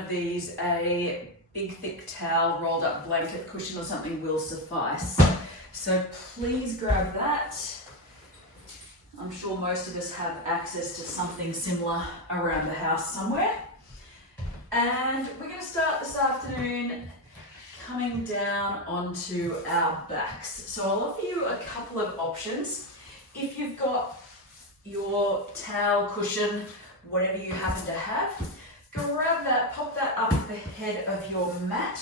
of these, a big thick towel, rolled up blanket, cushion or something will suffice. So please grab that. I'm sure most of us have access to something similar around the house somewhere. And we're going to start this afternoon coming down onto our backs. So I'll offer you a couple of options. If you've got your towel, cushion, whatever you happen to have, grab that, pop that up at the head of your mat.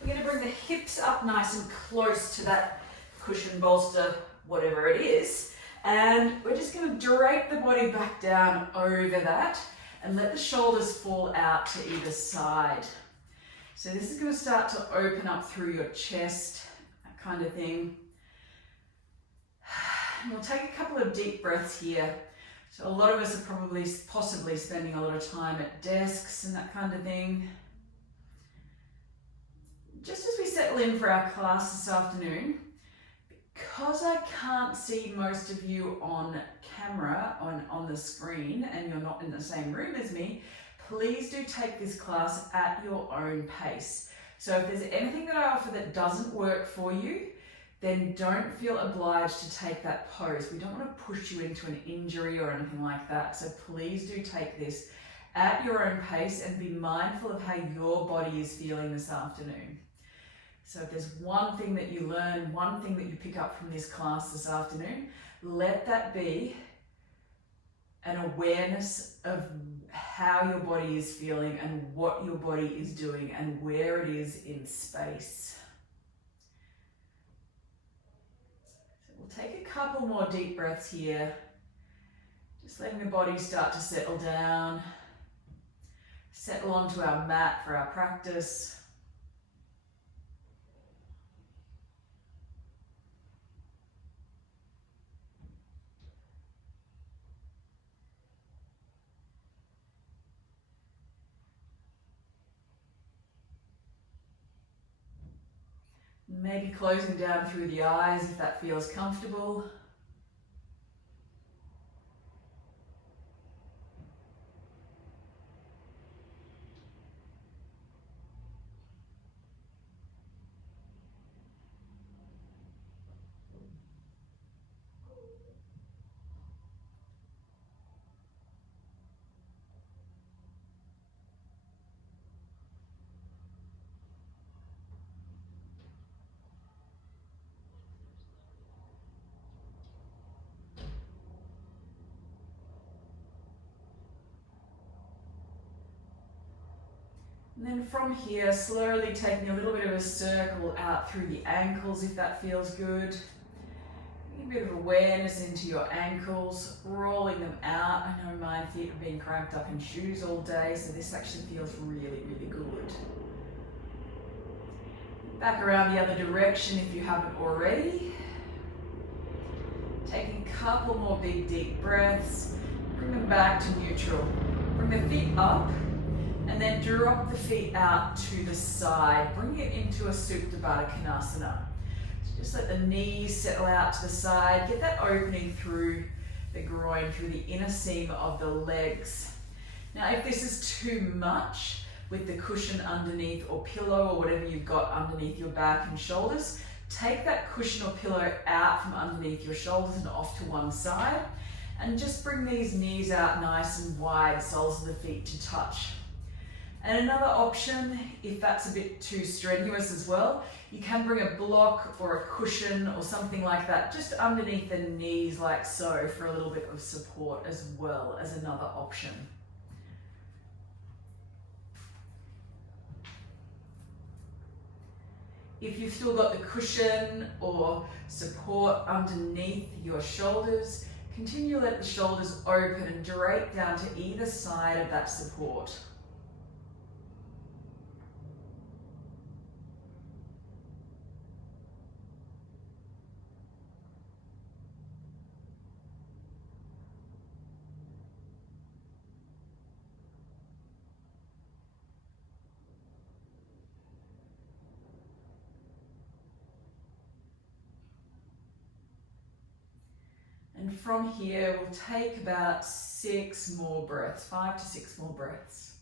We're going to bring the hips up nice and close to that cushion, bolster, whatever it is. And we're just going to drape the body back down over that and let the shoulders fall out to either side. So this is going to start to open up through your chest, that kind of thing. And we'll take a couple of deep breaths here. So a lot of us are possibly spending a lot of time at desks and that kind of thing. Just as we settle in for our class this afternoon, because I can't see most of you on camera, on the screen, and you're not in the same room as me, please do take this class at your own pace. So if there's anything that I offer that doesn't work for you, then don't feel obliged to take that pose. We don't want to push you into an injury or anything like that. So please do take this at your own pace and be mindful of how your body is feeling this afternoon. So if there's one thing that you learn, one thing that you pick up from this class this afternoon, let that be an awareness of how your body is feeling and what your body is doing and where it is in space. So we'll take a couple more deep breaths here, just letting the body start to settle down, settle onto our mat for our practice. Maybe closing down through the eyes if that feels comfortable. And then from here, slowly taking a little bit of a circle out through the ankles if that feels good. A bit of awareness into your ankles, rolling them out. I know my feet have been cramped up in shoes all day, so this actually feels really, really good. Back around the other direction if you haven't already. Taking a couple more big, deep breaths. Bring them back to neutral. Bring the feet up. And then drop the feet out to the side. Bring it into a Supta Baddha Konasana. So just let the knees settle out to the side. Get that opening through the groin, through the inner seam of the legs. Now, if this is too much with the cushion underneath or pillow or whatever you've got underneath your back and shoulders, take that cushion or pillow out from underneath your shoulders and off to one side. And just bring these knees out nice and wide, soles of the feet to touch. And another option, if that's a bit too strenuous as well, you can bring a block or a cushion or something like that just underneath the knees like so for a little bit of support as well as another option. If you've still got the cushion or support underneath your shoulders, continue to let the shoulders open and drape down to either side of that support. And from here, we'll take about 6 more breaths, 5 to 6 more breaths.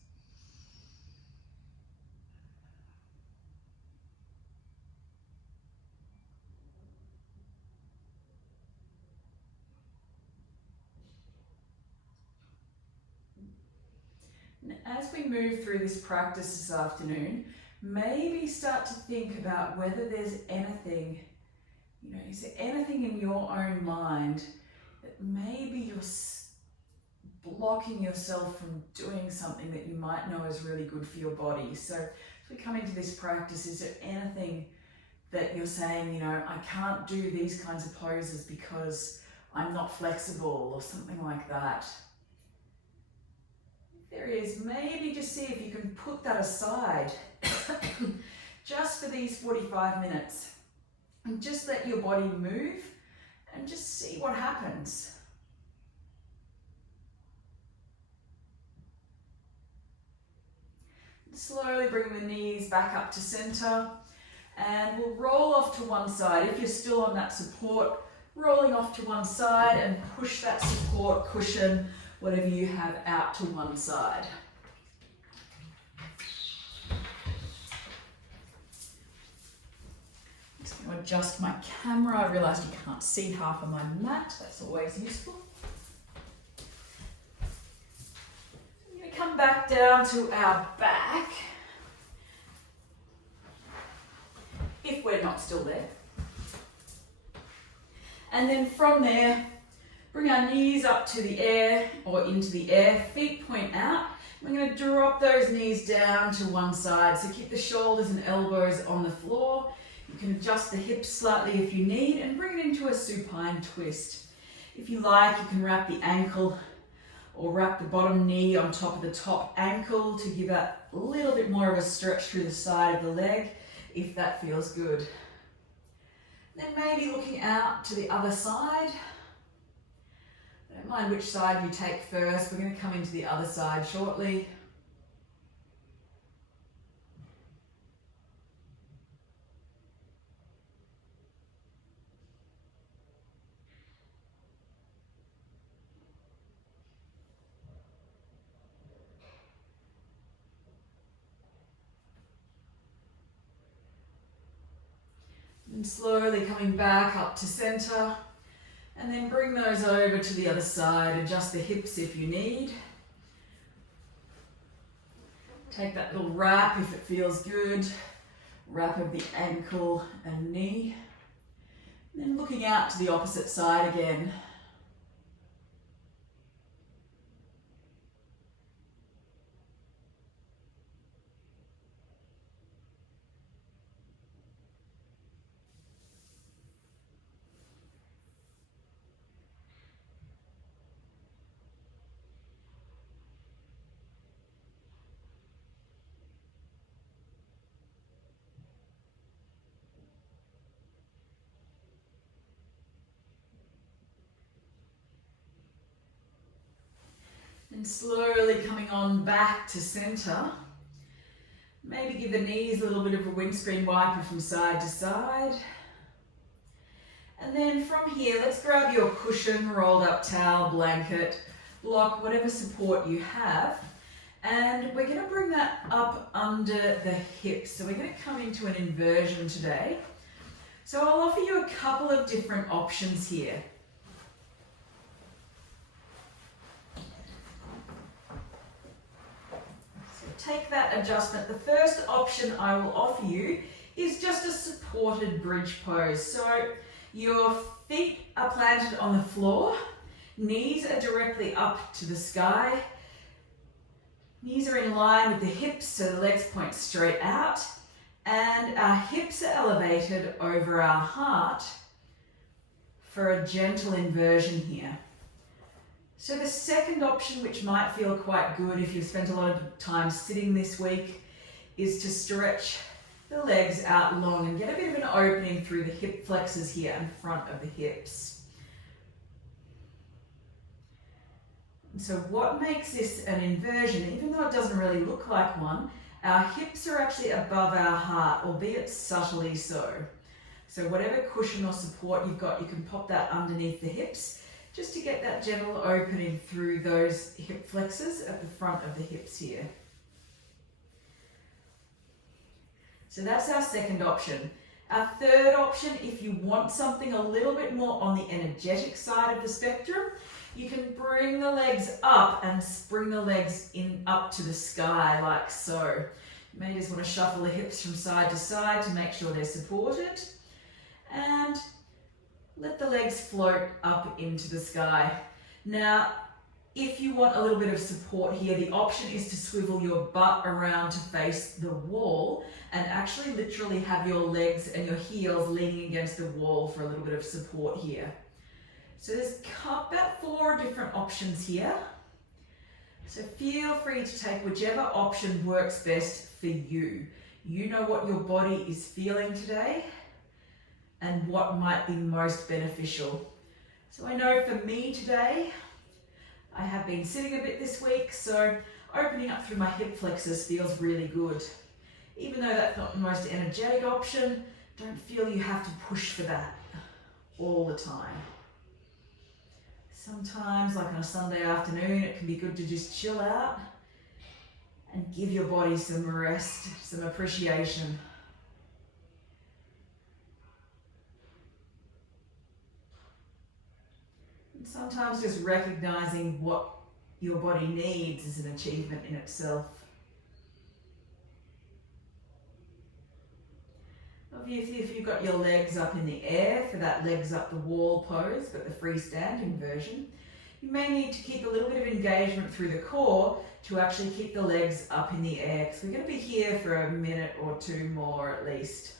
as we move through this practice this afternoon, maybe start to think about whether there's anything, is there anything in your own mind that maybe you're blocking yourself from doing something that you might know is really good for your body. So as we come into this practice, is there anything that you're saying, I can't do these kinds of poses because I'm not flexible or something like that? If there is, maybe just see if you can put that aside just for these 45 minutes and just let your body move and just see what happens. Slowly bring the knees back up to center, and we'll roll off to one side. If you're still on that support, rolling off to one side and push that support cushion, whatever you have, out to one side. I'm just going to adjust my camera. I realised you can't see half of my mat. That's always useful. Come back down to our back, if we're not still there. And then from there, bring our knees up to the air or into the air, feet point out. We're going to drop those knees down to one side. So keep the shoulders and elbows on the floor. You can adjust the hips slightly if you need and bring it into a supine twist. If you like, you can wrap the ankle or wrap the bottom knee on top of the top ankle to give that a little bit more of a stretch through the side of the leg, if that feels good. Then maybe looking out to the other side. Don't mind which side you take first. We're going to come into the other side shortly. And slowly coming back up to center, and then bring those over to the other side. Adjust the hips if you need. Take that little wrap if it feels good. Wrap of the ankle and knee. And then looking out to the opposite side again. And slowly coming on back to center. Maybe give the knees a little bit of a windscreen wiper from side to side. And then from here, let's grab your cushion, rolled up towel, blanket, block, whatever support you have. And we're going to bring that up under the hips. So we're going to come into an inversion today. So I'll offer you a couple of different options here. Take that adjustment. The first option I will offer you is just a supported bridge pose. So your feet are planted on the floor, knees are directly up to the sky, knees are in line with the hips so the legs point straight out, and our hips are elevated over our heart for a gentle inversion here. So the second option, which might feel quite good if you've spent a lot of time sitting this week, is to stretch the legs out long and get a bit of an opening through the hip flexors here in front of the hips. And so what makes this an inversion, even though it doesn't really look like one, our hips are actually above our heart, albeit subtly so. So whatever cushion or support you've got, you can pop that underneath the hips, just to get that gentle opening through those hip flexors at the front of the hips here. So that's our second option. Our third option, if you want something a little bit more on the energetic side of the spectrum, You can bring the legs up and bring the legs in up to the sky like so. You may just want to shuffle the hips from side to side to make sure they're supported. And let the legs float up into the sky. Now, if you want a little bit of support here, the option is to swivel your butt around to face the wall and actually literally have your legs and your heels leaning against the wall for a little bit of support here. So there's about 4 different options here. So feel free to take whichever option works best for you. You know what your body is feeling today and what might be most beneficial. So I know for me today, I have been sitting a bit this week, so opening up through my hip flexors feels really good. Even though that's not the most energetic option, don't feel you have to push for that all the time. Sometimes, like on a Sunday afternoon, it can be good to just chill out and give your body some rest, some appreciation. And sometimes just recognizing what your body needs is an achievement in itself. If you've got your legs up in the air for that legs up the wall pose, but the freestanding version, you may need to keep a little bit of engagement through the core to actually keep the legs up in the air, because we're going to be here for a minute or 2 more at least.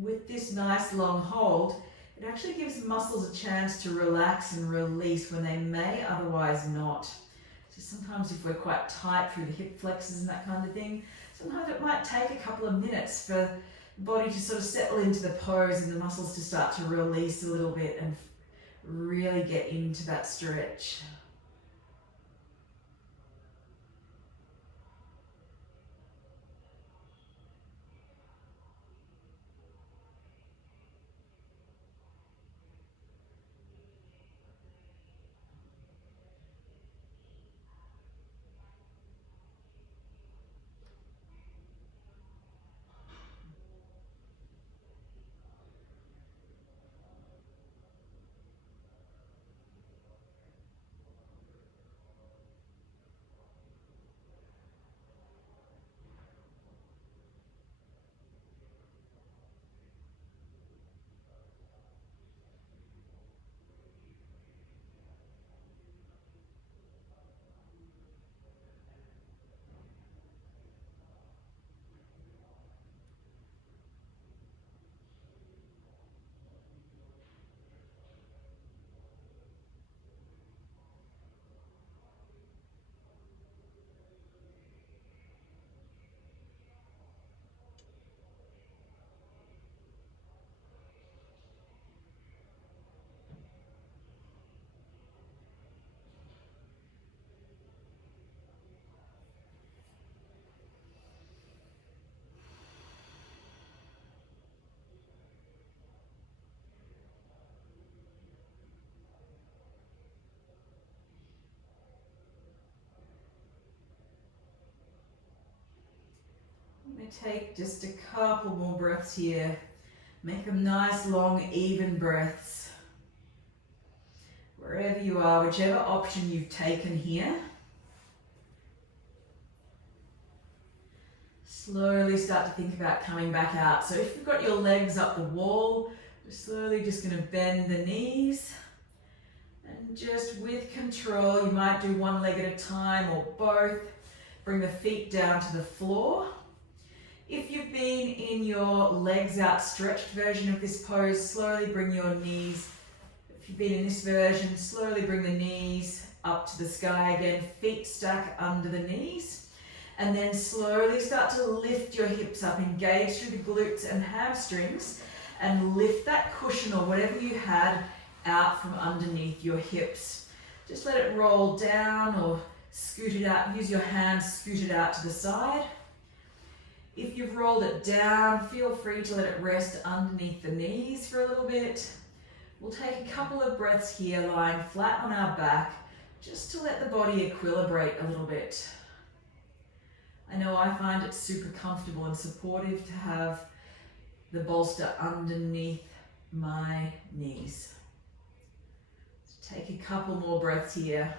With this nice long hold, it actually gives muscles a chance to relax and release when they may otherwise not. So sometimes if we're quite tight through the hip flexors and that kind of thing, sometimes it might take a couple of minutes for the body to sort of settle into the pose and the muscles to start to release a little bit and really get into that stretch. Take just a couple more breaths here. Make them nice, long, even breaths. Wherever you are, whichever option you've taken here, slowly start to think about coming back out. So if you've got your legs up the wall, we're slowly just going to bend the knees. And just with control, you might do one leg at a time or both. Bring the feet down to the floor. If you've been in your legs out stretched version of this pose, slowly bring your knees. If you've been in this version, slowly bring the knees up to the sky again, feet stack under the knees. And then slowly start to lift your hips up, engage through the glutes and hamstrings, and lift that cushion or whatever you had out from underneath your hips. Just let it roll down or scoot it out. Use your hands, scoot it out to the side. If you've rolled it down, feel free to let it rest underneath the knees for a little bit. We'll take a couple of breaths here, lying flat on our back, just to let the body equilibrate a little bit. I know I find it super comfortable and supportive to have the bolster underneath my knees. So take a couple more breaths here.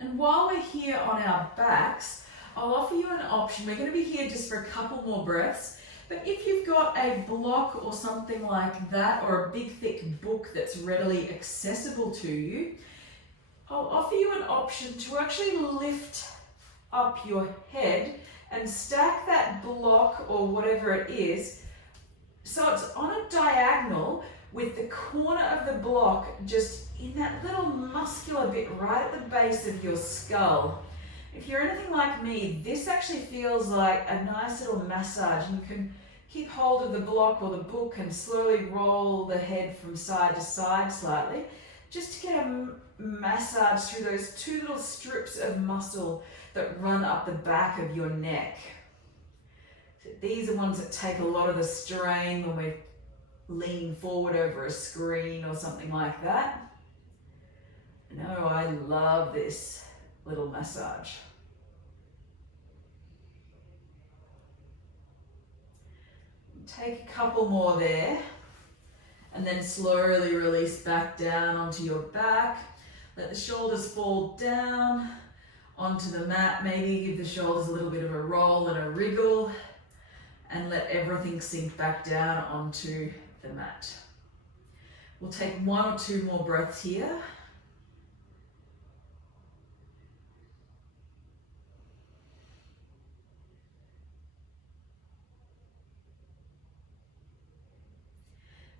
And while we're here on our backs, I'll offer you an option. We're going to be here just for a couple more breaths. But if you've got a block or something like that, or a big thick book that's readily accessible to you, I'll offer you an option to actually lift up your head and stack that block or whatever it is so it's on a diagonal with the corner of the block just in that little muscular bit right at the base of your skull. If you're anything like me, this actually feels like a nice little massage, and you can keep hold of the block or the book and slowly roll the head from side to side slightly, just to get a massage through those two little strips of muscle that run up the back of your neck. So these are ones that take a lot of the strain when we're leaning forward over a screen or something like that. No, I love this little massage. Take a couple more there, and then slowly release back down onto your back. Let the shoulders fall down onto the mat. Maybe give the shoulders a little bit of a roll and a wriggle, and let everything sink back down onto the mat. We'll take one or two more breaths here.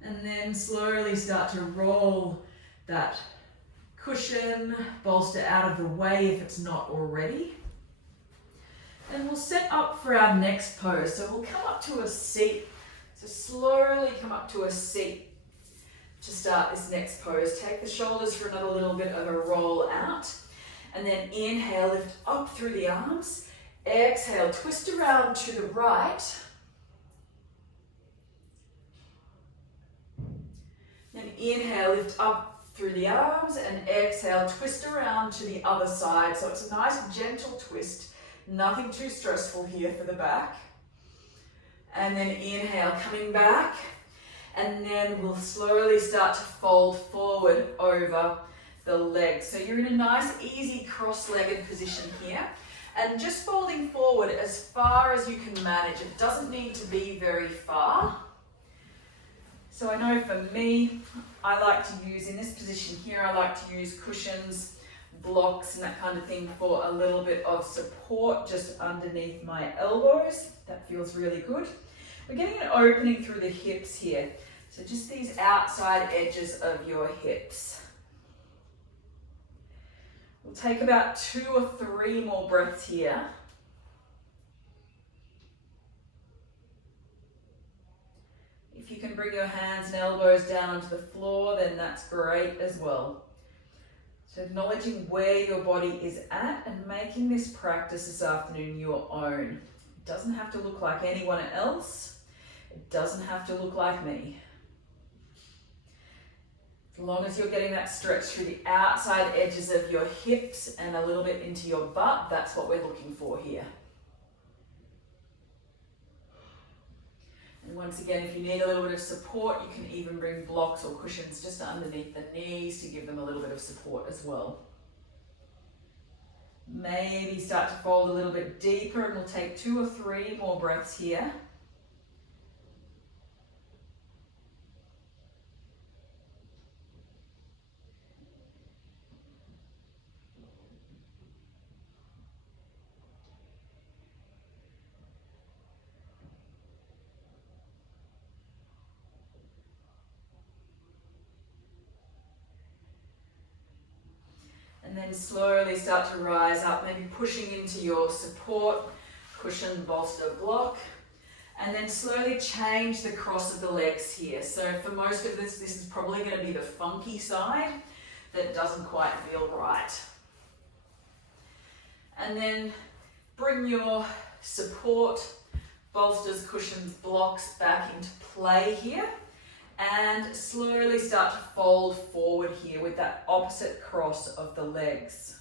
And then slowly start to roll that cushion, bolster out of the way if it's not already. And we'll set up for our next pose. So we'll come up to a seat. So slowly come up to a seat to start this next pose. Take the shoulders for another little bit of a roll out. And then inhale, lift up through the arms. Exhale, twist around to the right. Then inhale, lift up through the arms, and exhale, twist around to the other side. So it's a nice gentle twist, nothing too stressful here for the back. And then inhale, coming back, and then we'll slowly start to fold forward over the legs. So you're in a nice, easy cross-legged position here, and just folding forward as far as you can manage. It doesn't need to be very far. So I know for me, I like to use, in this position here, I like to use cushions, blocks and that kind of thing for a little bit of support just underneath my elbows. That feels really good. We're getting an opening through the hips here. So just these outside edges of your hips. We'll take about 2 or 3 more breaths here. If you can bring your hands and elbows down onto the floor, then that's great as well. So acknowledging where your body is at and making this practice this afternoon your own. It doesn't have to look like anyone else. It doesn't have to look like me. As long as you're getting that stretch through the outside edges of your hips and a little bit into your butt, that's what we're looking for here. And once again, if you need a little bit of support, you can even bring blocks or cushions just underneath the knees to give them a little bit of support as well. Maybe start to fold a little bit deeper, and we'll take 2 or 3 more breaths here. And then slowly start to rise up, maybe pushing into your support, cushion, bolster, block. And then slowly change the cross of the legs here. So for most of this is probably going to be the funky side that doesn't quite feel right. And then Bring your support, bolsters, cushions, blocks back into play here, and slowly start to fold forward here with that opposite cross of the legs.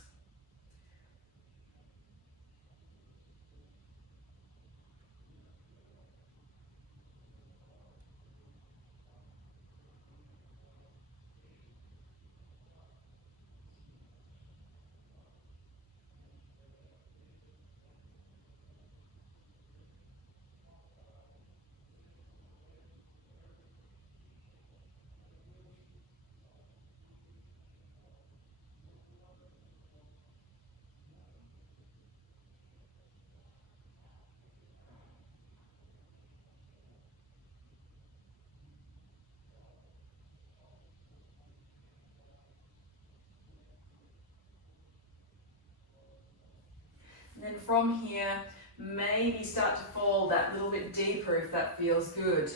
And then from here, maybe start to fold that little bit deeper if that feels good.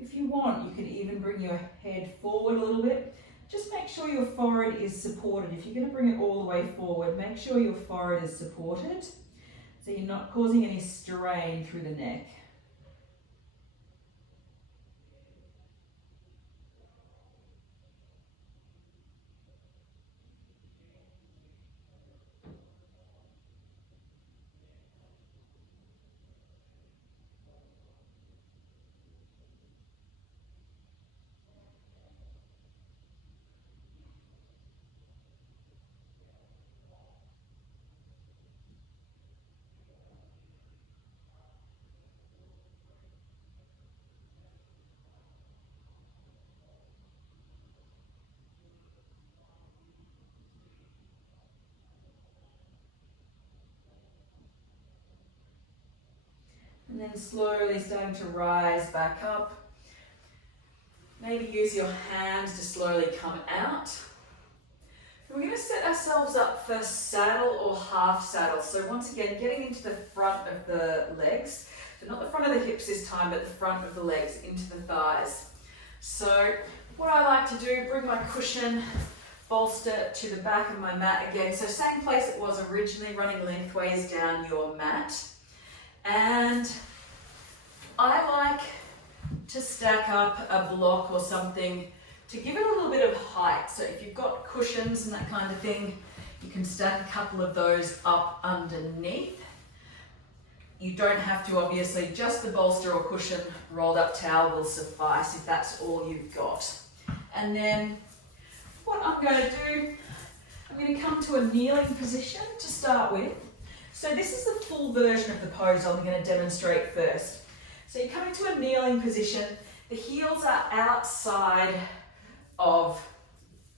If you want, you can even bring your head forward a little bit. Just make sure your forehead is supported. If you're going to bring it all the way forward, make sure your forehead is supported so you're not causing any strain through the neck. And then slowly starting to rise back up. Maybe use your hands to slowly come out. We're going to set ourselves up for saddle or half saddle. So once again, getting into the front of the legs. So not the front of the hips this time, but the front of the legs into the thighs. So what I like to do, bring my cushion bolster to the back of my mat again. So same place it was originally, running lengthways down your mat. And I like to stack up a block or something to give it a little bit of height. So if you've got cushions and that kind of thing, you can stack a couple of those up underneath. You don't have to, obviously, just the bolster or cushion, rolled up towel will suffice if that's all you've got. And then what I'm going to do, I'm going to come to a kneeling position to start with. So this is the full version of the pose I'm going to demonstrate first. So you come into a kneeling position, the heels are outside of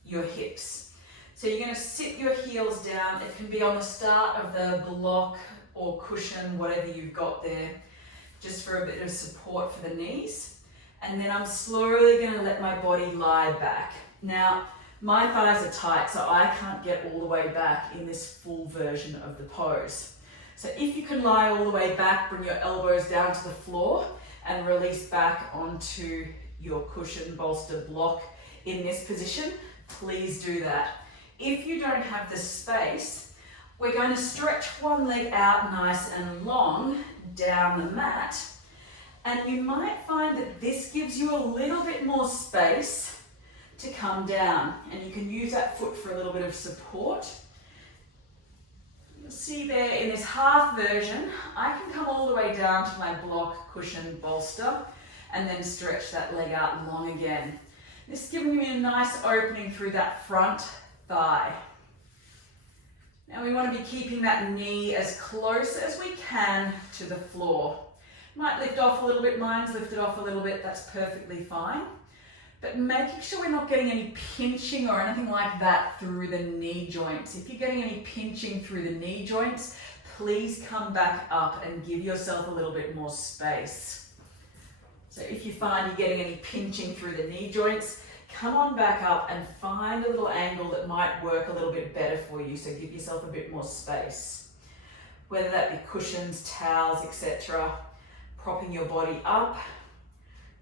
your hips. So you're going to sit your heels down. It can be on the start of the block or cushion, whatever you've got there, just for a bit of support for the knees. And then I'm slowly going to let my body lie back. Now, my thighs are tight, so I can't get all the way back in this full version of the pose. So if you can lie all the way back, bring your elbows down to the floor and release back onto your cushion, bolster, block in this position, please do that. If you don't have the space, we're going to stretch one leg out nice and long down the mat. And you might find that this gives you a little bit more space to come down, and you can use that foot for a little bit of support. You'll see there in this half version, I can come all the way down to my block, cushion, bolster, and then stretch that leg out long again. This is giving me a nice opening through that front thigh. Now we want to be keeping that knee as close as we can to the floor. Might lift off a little bit, mine's lifted off a little bit, that's perfectly fine. But making sure we're not getting any pinching or anything like that through the knee joints. If you're getting any pinching through the knee joints, please come back up and give yourself a little bit more space. So if you find you're getting any pinching through the knee joints, come on back up and find a little angle that might work a little bit better for you. So give yourself a bit more space. Whether that be cushions, towels, etc. Propping your body up.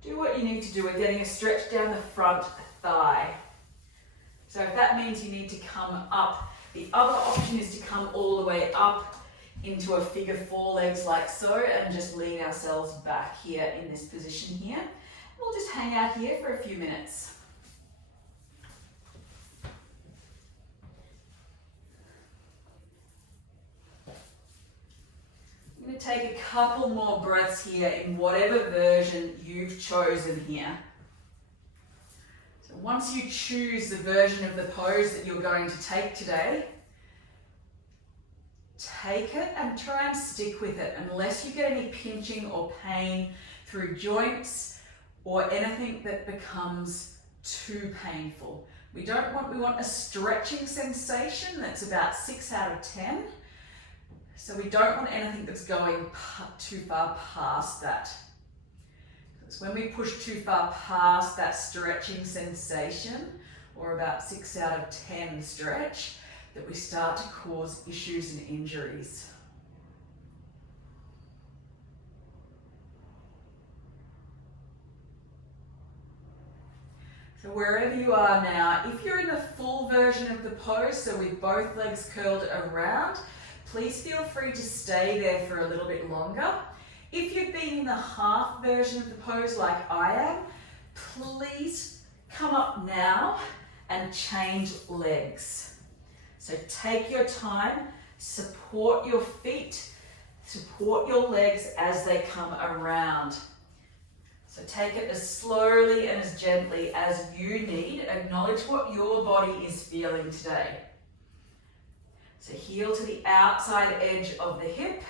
Do what you need to do. We're getting a stretch down the front thigh. So if that means you need to come up, the other option is to come all the way up into a figure four legs like so, and just lean ourselves back here in this position here. We'll just hang out here for a few minutes. I'm going to take a couple more breaths here in whatever version you've chosen here. So once you choose the version of the pose that you're going to take today, take it and try and stick with it unless you get any pinching or pain through joints or anything that becomes too painful. We want a stretching sensation that's about 6 out of 10. So we don't want anything that's going too far past that. Because when we push too far past that stretching sensation, or about 6 out of 10 stretch, that we start to cause issues and injuries. So wherever you are now, if you're in the full version of the pose, so with both legs curled around, please feel free to stay there for a little bit longer. If you've been in the half version of the pose like I am, please come up now and change legs. So take your time, support your feet, support your legs as they come around. So take it as slowly and as gently as you need. Acknowledge what your body is feeling today. So heel to the outside edge of the hip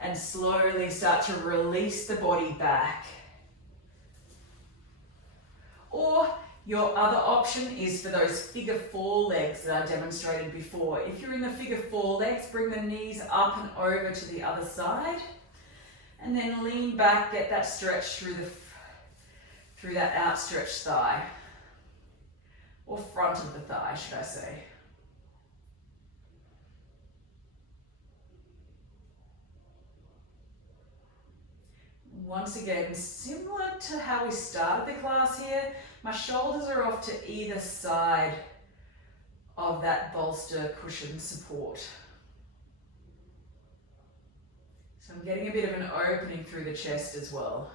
and slowly start to release the body back. Or your other option is for those figure four legs that I demonstrated before. If you're in the figure four legs, bring the knees up and over to the other side. And then lean back, get that stretch through that outstretched thigh. Or front of the thigh, should I say. Once again, similar to how we started the class here, my shoulders are off to either side of that bolster cushion support. So I'm getting a bit of an opening through the chest as well.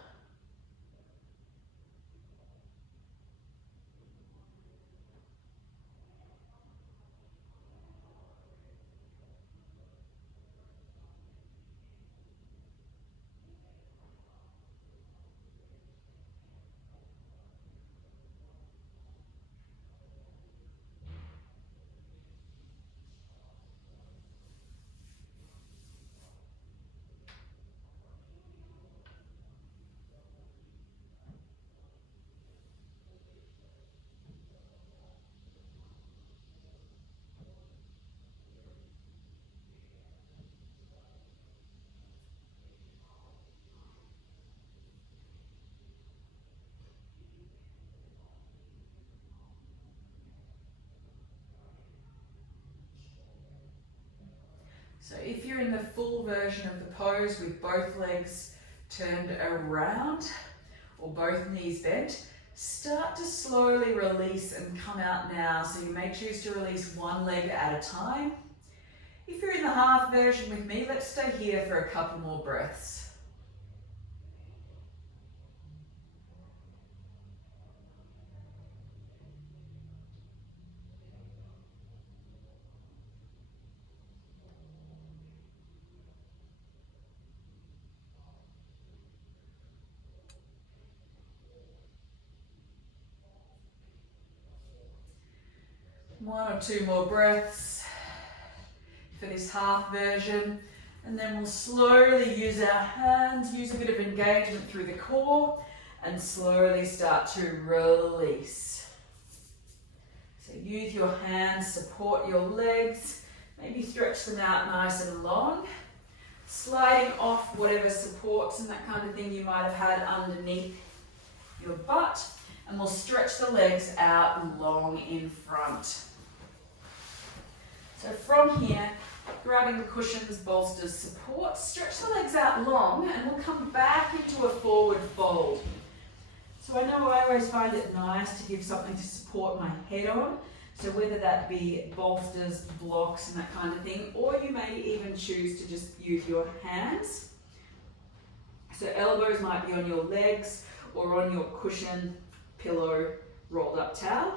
So if you're in the full version of the pose with both legs turned around or both knees bent, start to slowly release and come out now. So you may choose to release one leg at a time. If you're in the half version with me, let's stay here for a couple more breaths. One or two more breaths for this half version, and then we'll slowly use our hands, use a bit of engagement through the core, and slowly start to release. So use your hands, support your legs, maybe stretch them out nice and long, sliding off whatever supports and that kind of thing you might have had underneath your butt, and we'll stretch the legs out long in front. So from here, grabbing the cushions, bolsters, support, stretch the legs out long, and we'll come back into a forward fold. So I know I always find it nice to give something to support my head on, So whether that be bolsters, blocks, and that kind of thing, or you may even choose to just use your hands. So elbows might be on your legs or on your cushion, pillow, rolled up towel.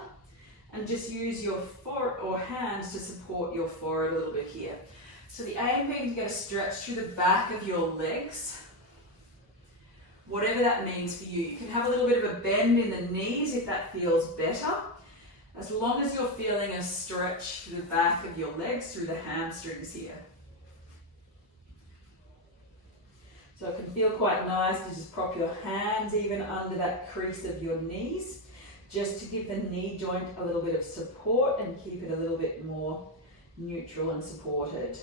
And just use your forehead or hands to support your forehead a little bit here. So the aim being to get a stretch through the back of your legs, whatever that means for you. You can have a little bit of a bend in the knees if that feels better. As long as you're feeling a stretch through the back of your legs, through the hamstrings here. So it can feel quite nice to just prop your hands even under that crease of your knees, just to give the knee joint a little bit of support and keep it a little bit more neutral and supported.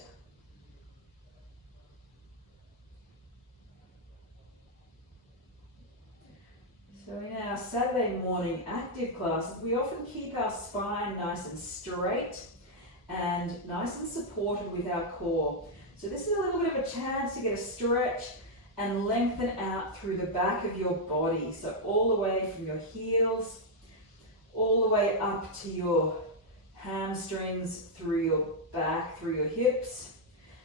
So in our Saturday morning active classes, we often keep our spine nice and straight and nice and supported with our core. So this is a little bit of a chance to get a stretch and lengthen out through the back of your body. So all the way from your heels, all the way up to your hamstrings, through your back, through your hips,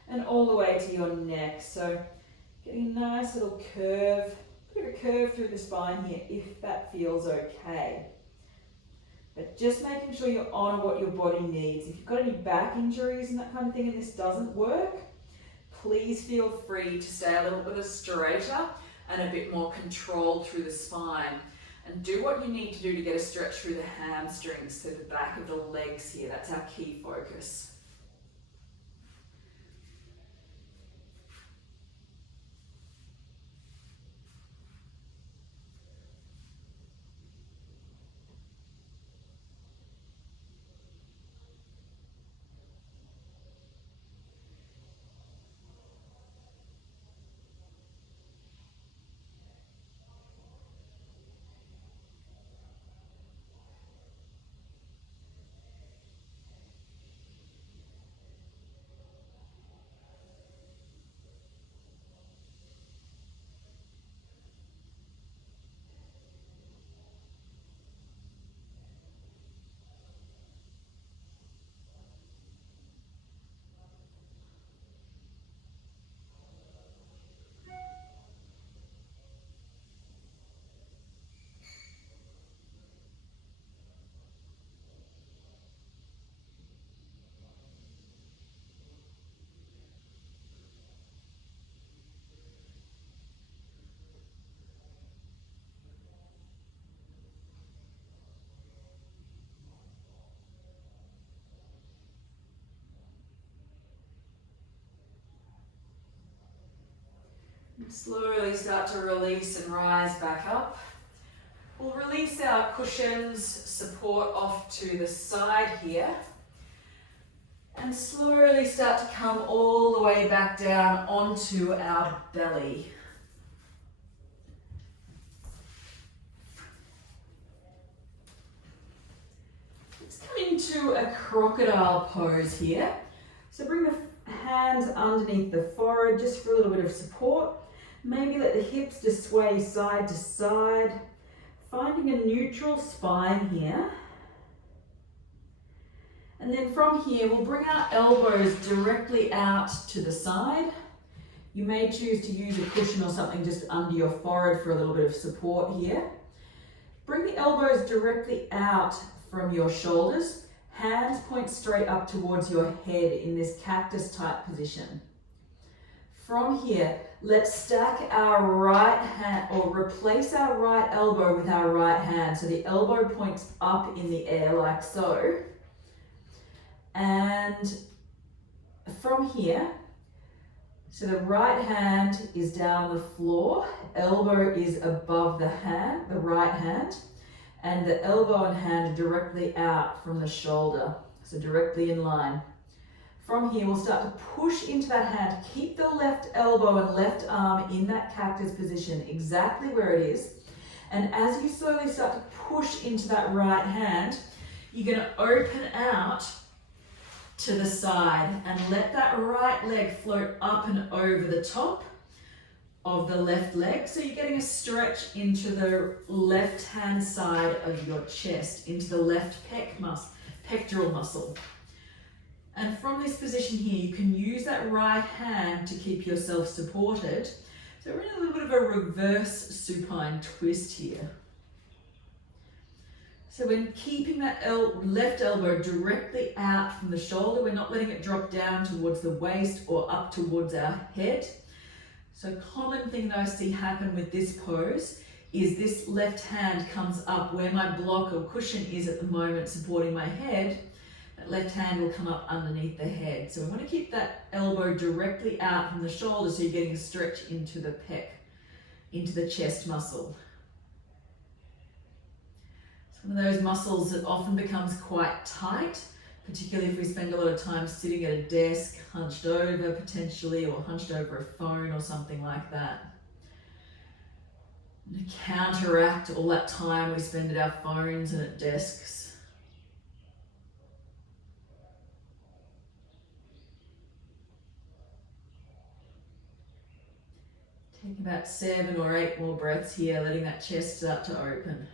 and all the way to your neck. So getting a nice little curve, bit of a curve through the spine here if that feels okay. But just making sure you honour what your body needs. If you've got any back injuries and that kind of thing and this doesn't work, please feel free to stay a little bit straighter and a bit more controlled through the spine. And do what you need to do to get a stretch through the hamstrings, to the back of the legs here. That's our key focus. Slowly start to release and rise back up. We'll release our cushions, support off to the side here, and slowly start to come all the way back down onto our belly. Let's come into a crocodile pose here. So bring the hands underneath the forehead just for a little bit of support. Maybe let the hips just sway side to side, finding a neutral spine here. And then from here, we'll bring our elbows directly out to the side. You may choose to use a cushion or something just under your forehead for a little bit of support here. Bring the elbows directly out from your shoulders. Hands point straight up towards your head in this cactus type position. From here, let's stack our right hand, or replace our right elbow with our right hand. So the elbow points up in the air like so. And from here, so the right hand is down on the floor, elbow is above the hand, the right hand, and the elbow and hand are directly out from the shoulder, so directly in line. From here, we'll start to push into that hand. Keep the left elbow and left arm in that cactus position, exactly where it is. And as you slowly start to push into that right hand, you're going to open out to the side and let that right leg float up and over the top of the left leg. So you're getting a stretch into the left hand side of your chest, into the left pectoral muscle. And from this position here, you can use that right hand to keep yourself supported. So we're in a little bit of a reverse supine twist here. So we're keeping that left elbow directly out from the shoulder. We're not letting it drop down towards the waist or up towards our head. So common thing that I see happen with this pose is this left hand comes up where my block or cushion is at the moment supporting my head. That left hand will come up underneath the head. So we want to keep that elbow directly out from the shoulder so you're getting a stretch into the pec, into the chest muscle. One of those muscles that often becomes quite tight, particularly if we spend a lot of time sitting at a desk, hunched over potentially, or hunched over a phone or something like that. And to counteract all that time we spend at our phones and at desks. Take about 7 or 8 more breaths here, letting that chest start to open.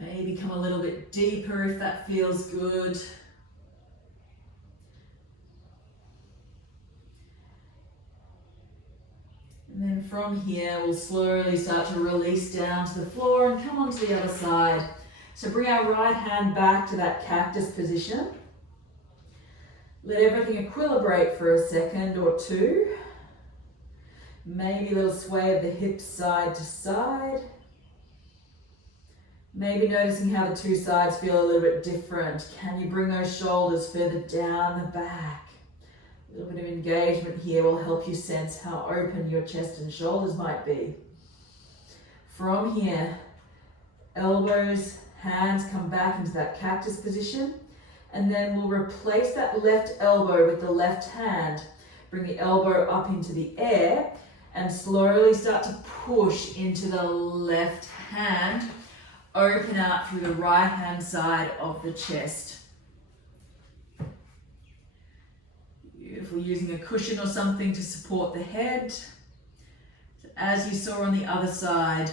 Maybe come a little bit deeper if that feels good. And then from here, we'll slowly start to release down to the floor and come onto the other side. So bring our right hand back to that cactus position. Let everything equilibrate for a second or two. Maybe a little sway of the hips side to side. Maybe noticing how the two sides feel a little bit different. Can you bring those shoulders further down the back? A little bit of engagement here will help you sense how open your chest and shoulders might be. From here, elbows, hands come back into that cactus position, and then we'll replace that left elbow with the left hand. Bring the elbow up into the air and slowly start to push into the left hand. Open out through the right hand side of the chest. Beautiful, using a cushion or something to support the head. As you saw on the other side,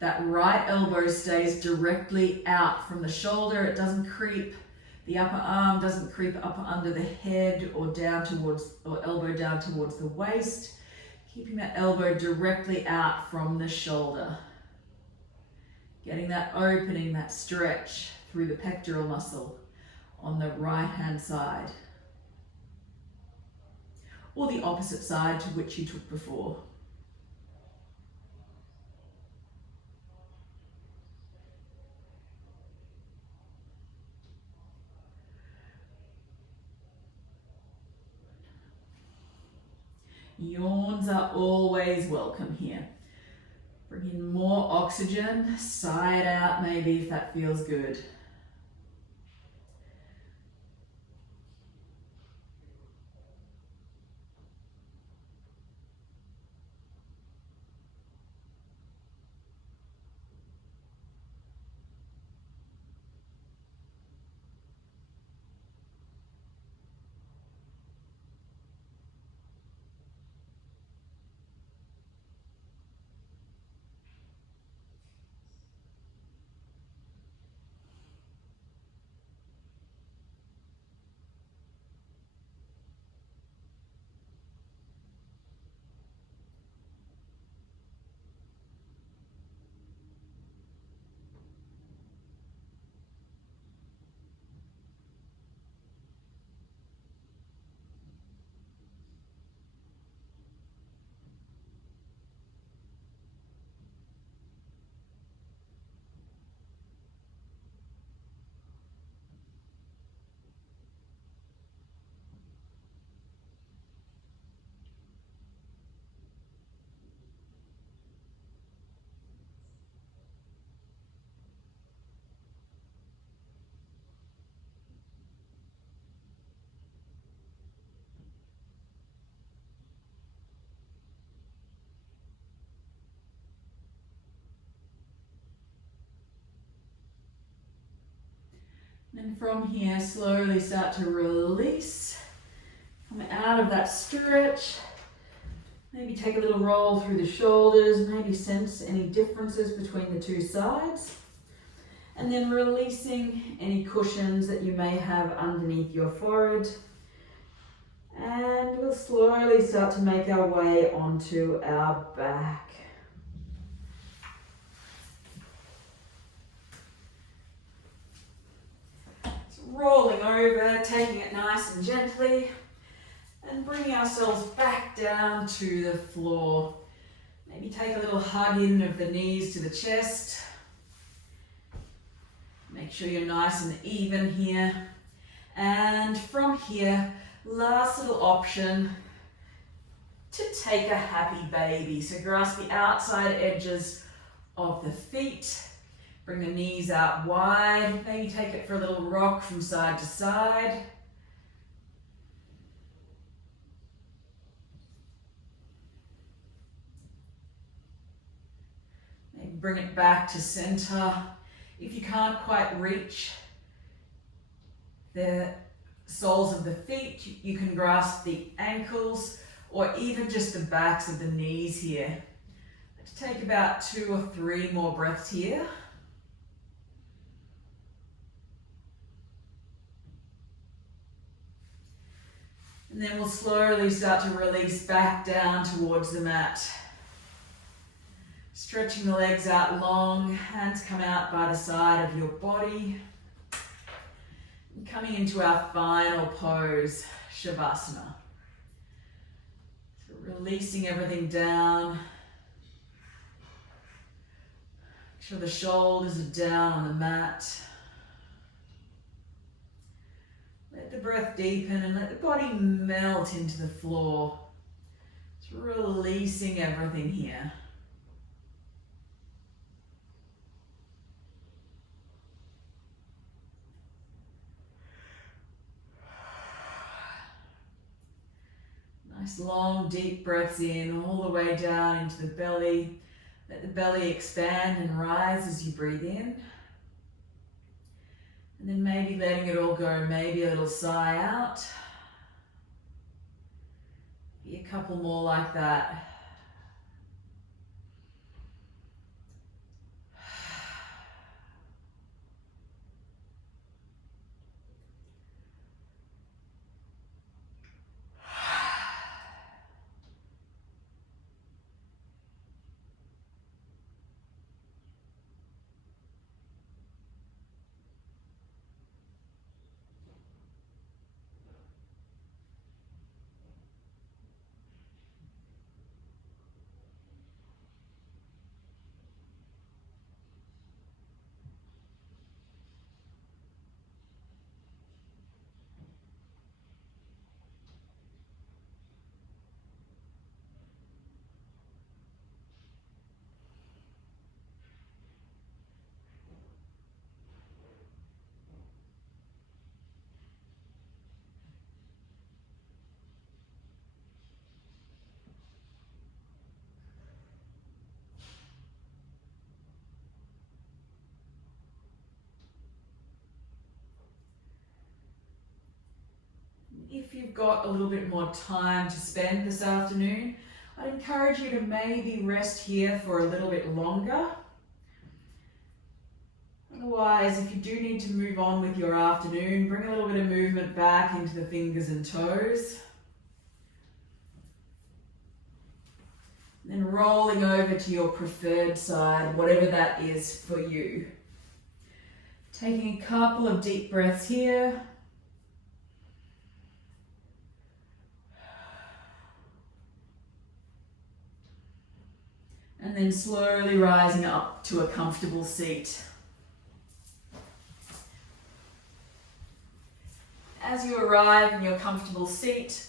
that right elbow stays directly out from the shoulder. It doesn't creep, the upper arm doesn't creep up under the head or down towards, or elbow down towards the waist. Keeping that elbow directly out from the shoulder. Getting that opening, that stretch through the pectoral muscle on the right hand side. Or the opposite side to which you took before. Yawns are always welcome here. Bring in more oxygen, sigh it out maybe if that feels good. And from here, slowly start to release. Come out of that stretch. Maybe take a little roll through the shoulders, maybe sense any differences between the two sides. And then releasing any cushions that you may have underneath your forehead. And we'll slowly start to make our way onto our back. So rolling over, taking it nice and gently, and bringing ourselves back down to the floor. Maybe take a little hug in of the knees to the chest. Make sure you're nice and even here. And from here, last little option to take a happy baby. So grasp the outside edges of the feet. Bring the knees out wide. Maybe take it for a little rock from side to side. Maybe bring it back to center. If you can't quite reach the soles of the feet, you can grasp the ankles or even just the backs of the knees here. Let's take about 2 or 3 more breaths here. And then we'll slowly start to release back down towards the mat. Stretching the legs out long, hands come out by the side of your body. And coming into our final pose, Shavasana. So releasing everything down. Make sure the shoulders are down on the mat. Let the breath deepen and let the body melt into the floor. Just releasing everything here. Nice long deep breaths in all the way down into the belly. Let the belly expand and rise as you breathe in. And then maybe letting it all go, maybe a little sigh out. Be a couple more like that. If you've got a little bit more time to spend this afternoon, I'd encourage you to maybe rest here for a little bit longer. Otherwise, if you do need to move on with your afternoon, bring a little bit of movement back into the fingers and toes. And then rolling over to your preferred side, whatever that is for you. Taking a couple of deep breaths here. And then slowly rising up to a comfortable seat. As you arrive in your comfortable seat,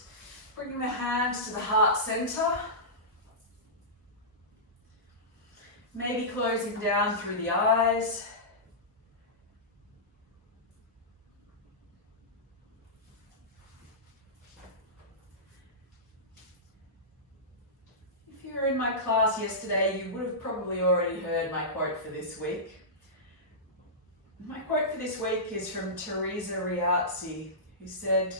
bringing the hands to the heart center. Maybe closing down through the eyes. If you were in my class yesterday, you would have probably already heard my quote for this week. My quote for this week is from Teresa Riazzi, who said,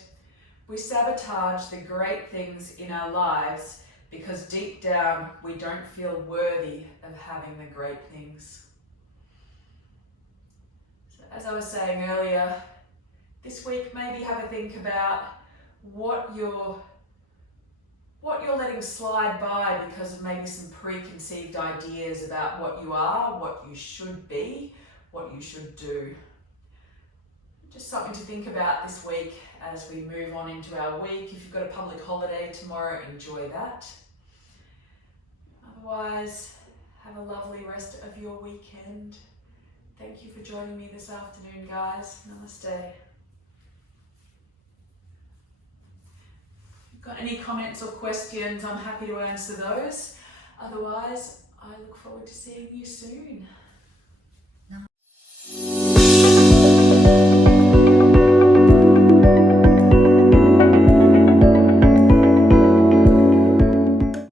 we sabotage the great things in our lives because deep down we don't feel worthy of having the great things. So as I was saying earlier, this week maybe have a think about what you're letting slide by because of maybe some preconceived ideas about what you are, what you should be, what you should do. Just something to think about this week as we move on into our week. If you've got a public holiday tomorrow, enjoy that. Otherwise, have a lovely rest of your weekend. Thank you for joining me this afternoon, guys. Namaste. Got any comments or questions, I'm happy to answer those. Otherwise, I look forward to seeing you soon.